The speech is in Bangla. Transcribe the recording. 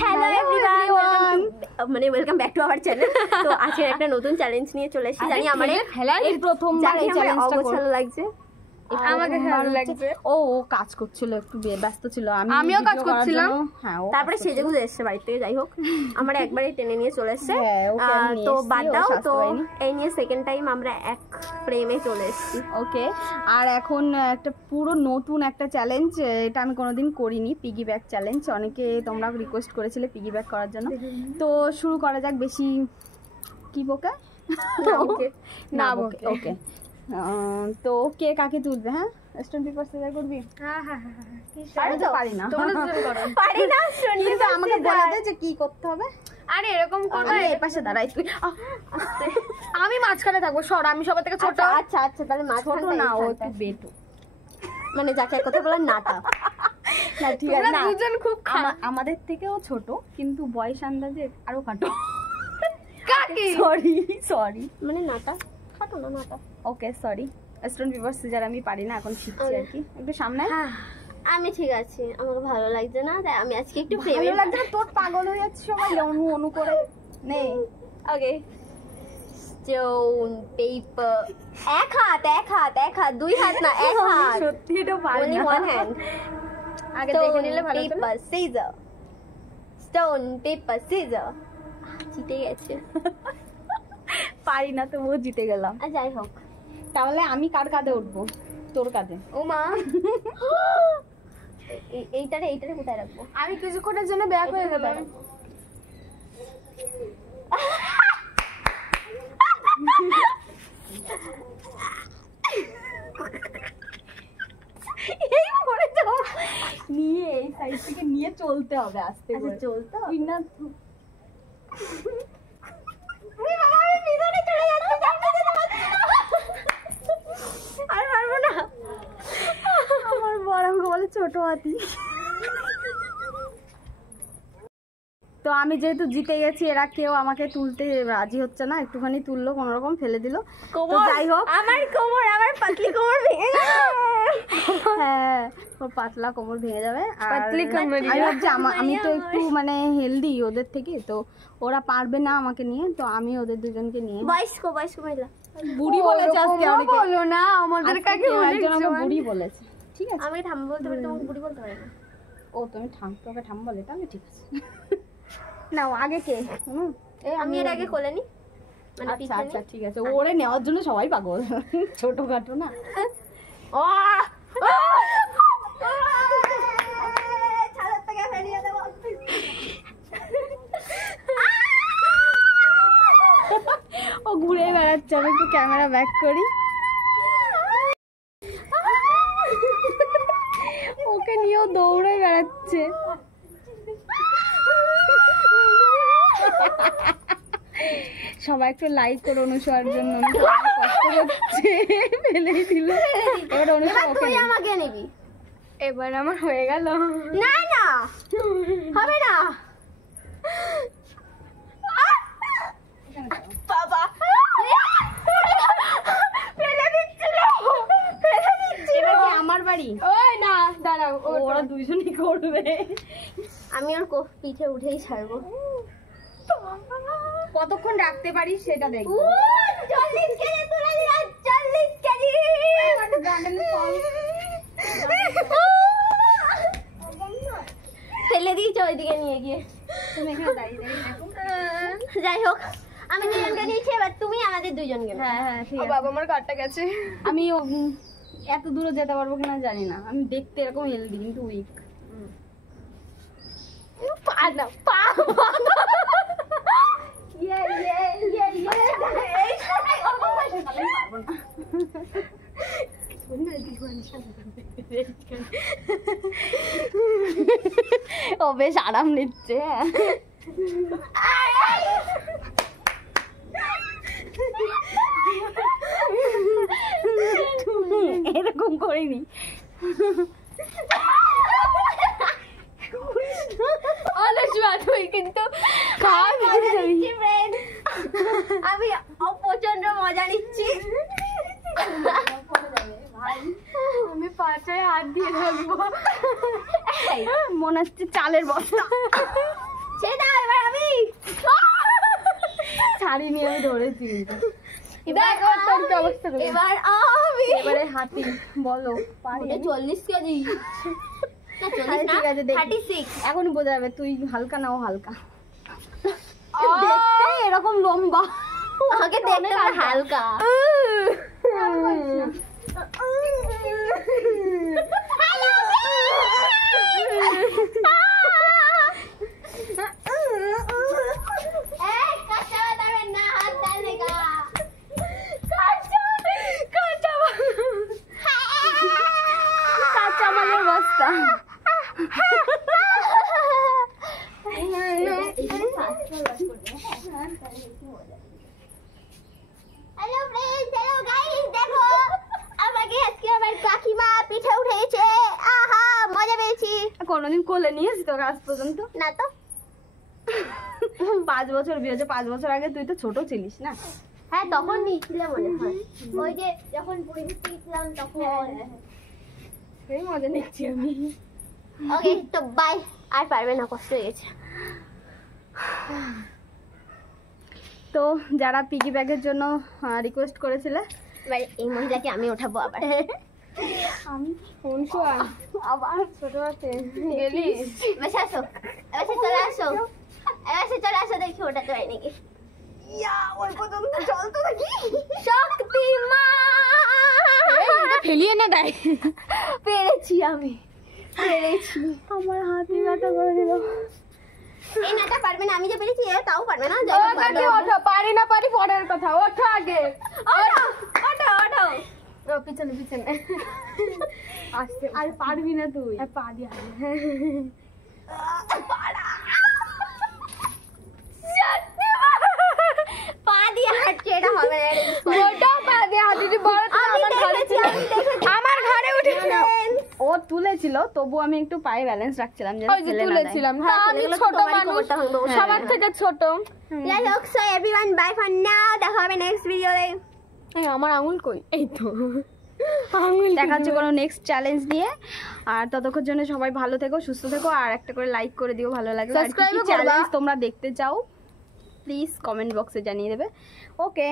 হ্যালো এভরিওয়ান, মানে welcome back to our channel. তো আজকে একটা নতুন চ্যালেঞ্জ নিয়ে চলে এসেছি। জানি আমার এই প্রথমবার এই চ্যালেঞ্জটা ভালো লাগছে, আমাকে ভালো লাগছে। ও কাজ করছিল, একটু ব্যস্ত ছিল, আমিও কাজ করছিলাম। হ্যাঁ, তারপরে সেজে গুজে এসছে বাড়ি থেকে। যাই হোক, আমার একবারই টেনে নিয়ে চলে এসছে, তো বাদ দাও। তো এই নিয়ে সেকেন্ড টাইম আমরা এক ফ্রেমে চলে এসেছি। ওকে, আর এখন একটা পুরো নতুন একটা চ্যালেঞ্জ, এটা আমি কোনোদিন করিনি, পিগি ব্যাক চ্যালেঞ্জ। অনেকে তোমরা রিকোয়েস্ট করেছিলে পিগি ব্যাক করার জন্য, তো শুরু করা যাক। বেশি কি বোকা না বোকে। ওকে, তো কে কাকে তুলবে? হ্যাঁ, স্টোন পেপার সিজার করবি? হ্যাঁ, পারি না, পারি না। কিন্তু আমাকে বলে দে যে কি করতে হবে। আরে এরকম করবে, এই পাশে দাঁড়াই তুই, আমি মাঝখানে থাকবো। সর, আমি সবার থেকে ছোট। আচ্ছা আচ্ছা, তাহলে মাঝখানে না, ও একটু বেটু, মানে যাকে কথা বলার নাটা। না ঠিক আছে, না দুজন খুব আমাদের থেকেও ছোট, কিন্তু বয়স আন্দাজে আরো খাটো। কাকি সরি, মানে নাটা খাটো না, নাটা। Okay sorry, stone paper scissor আমি পারি না, এখন শিখছি আর কি। একটু সামনে। আমি ঠিক আছে, আমাকে ভালো লাগছে না, তাই আমি আজকে একটু ভালো লাগছে না। তোর পাগল হয়ে যাচ্ছে সবাই অনু করে নে। ওকে, স্টোন পেপার, এক হাত, দুই হাত না, এক হাত। সত্যি এটা পারি না, ওয়ান হ্যান্ড। আগে দেখে নিলে ভালো হতো। Paper scissor, stone paper caesar. জিতে গেছে। পারি না, তো ও জিতে গেলাম। যাই হোক, তাহলে আমি কার কাঁধে উঠবো? তোর কাঁধে। ও মা, এইটারে কোথায় রাখবো? আমি কিছুক্ষণের জন্য ব্যাক হয়ে গেলাম। নিয়ে এই সাইড থেকে নিয়ে চলতে হবে, আস্তে করে চলতে তুই না। আর পারবো না। আমার বড় আমাকে বলে ছোট হাতি। তো আমি যেহেতু জিতে গেছি, এরা কেউ আমাকে তুলতে রাজি হচ্ছে না, একটুখানি তুললো, কোনো রকম ফেলে দিল। তো যাই হোক, আমার পাতলি কোমর ভেঙে যাবে। হ্যাঁ, ওর পাতলা কোমর ভেঙে যাবে। আমি তো একটু মানে হেলদি ওদের থেকে, তো ওরা পারবে না আমাকে নিয়ে, তো আমি ওদের দুজনকে নিয়ে। বয়স্ক মহিলা বুড়ি বলেছে আজকে, অনেকে বলো না আমাদের কাকে একজন আমাকে বুড়ি বলেছে। ঠিক আছে, আমি ঠাম বলতে পারি, তোমাকে বুড়ি বলতে পারি না। ও তুমি ঠাম, তোকে ঠাম বলে, তাহলে ঠিক আছে। না আগে কে? আমি এর আগে কোলেনি, মানে আচ্ছা আচ্ছা ঠিক আছে, ওরে নেওয়ার জন্য সবাই পাগল, ছোটখাটো না। ও ও ঘুরে বেড়াচ্ছে, আমি একটু ক্যামেরা ব্যাক করি। ওকে নিয়েও দৌড়ে বেড়াচ্ছে। সবাই একটু লাইক করো অনুষার জন্য, কষ্ট হচ্ছে, ফেলেই দিল। এবার অনুষা তুই আমাকে নিবি। এবার আমার হয়ে গেল। না না, হবে না বাবা, ফেলে দিচ্ছিল। এবার কি আমার বাড়ি? ওই না, দাঁড়াও, ওরা দুইজনই করবে। আমি ওর পিঠে উঠেই ছাড়বো। কতক্ষণ রাখতে পারিস সেটা দেখবো। 40 কেজি তুলে দিলাম, 40 কেজি। ফেলে দিয়েছ ওইদিকে নিয়ে গিয়ে। তুমি এখানে দাঁড়িয়ে দাঁড়িয়ে দেখো। যাই হোক, আমি দুজনকে নিয়েছি, এবার তুমি আমাদের দুজনকে। হ্যাঁ হ্যাঁ ঠিক আছে। বাবা আমার কাটটা গেছে। আমি এত দূরে যেতে পারবো কিনা জানি না, আমি দেখতে এরকম হেলদি কিন্তু উইক। পা না, পা ও বেশ আরাম নিচ্ছে। এরকম করিনি। তুই কিন্তু আমি প্রচন্ড মজা নিচ্ছি। আমি পাছায় হাত দিয়ে রাখবো, মনে হচ্ছে চালের বস্তা। ছেড়ে দাও, এবার আমি ছাড়িনি, আমি ধরেছি। এবার আমি এবারে হাতি বলো পারি 40 কেজি না 40 না 36 এখন বোঝা যাবে তুই হালকা নাও হালকা দেখতে এরকম লম্বা আগে দেখতে হালকা কোনদিন কোলে নিয়েছি তোকে আজ পর্যন্ত? না তো। 5 বছর বিয়ে হয়েছে, 5 বছর আগে তুই তো ছোট ছিলিস না? হ্যাঁ তখন নিয়েছিলাম মনে হয়, ওই যে যখন পরিবেশে গেছিলাম তখন। সেই মজা নিচ্ছি আমি। ওকে তো বাই, আর পারবে না, কষ্ট হয়ে গেছে। তো যারা পিগি ব্যাগের জন্য রিকোয়েস্ট করেছিলে, এবার এই মহিলাকে আমি ওঠাবো আবার। আমি ফোন শোয়া আবার ছোট আছে গেলি বসে আসো, এবার চলে আসো, এবার চলে আসো, দেখি ওটা তো হয় নাকি। ইয়া ওই পর্যন্ত চল তো দেখি। শক্তিমান ফেলিয়ে না দেয়। পেরেছি, আমি পেরেছি। আমার হাতে ব্যথা করে দিল। এই নাটা পারবে না, আমি যে পেরেছি এ তাও পারবে না। ওখানে ওঠো, পারি না পারি পরের কথা, ওঠো আগে। ওঠো ওঠো ওঠো, পিছনে পিছনে আসতে। আর পারবি না তুই? পারি পা দিয়ে হাঁটছে, এটা হবে না। ওটা পা দিয়ে হাঁটছি বড়, আমার ঘরে উঠেছিল। ও তুলেছিল, তবু আমি একটু পায়ে ব্যালেন্স রাখছিলাম, যেন ফেলে না দেয়। আমি ছোট মানুষ, সবার থেকে ছোট। যাই হোক, so everyone bye for now, দেখা হবে নেক্সট ভিডিওতে। আমার আঙুল কই? এই তো আঙুল। দেখা হচ্ছে কোনো নেক্সট চ্যালেঞ্জ নিয়ে। আর ততক্ষণ জন্য সবাই ভালো থেকো, সুস্থ থেকো, আর একটা করে লাইক করে দিও ভালো লাগলে। আর কি চ্যালেঞ্জ তোমরা দেখতে চাও প্লিজ কমেন্ট বক্সে জানিয়ে দেবে। ওকে।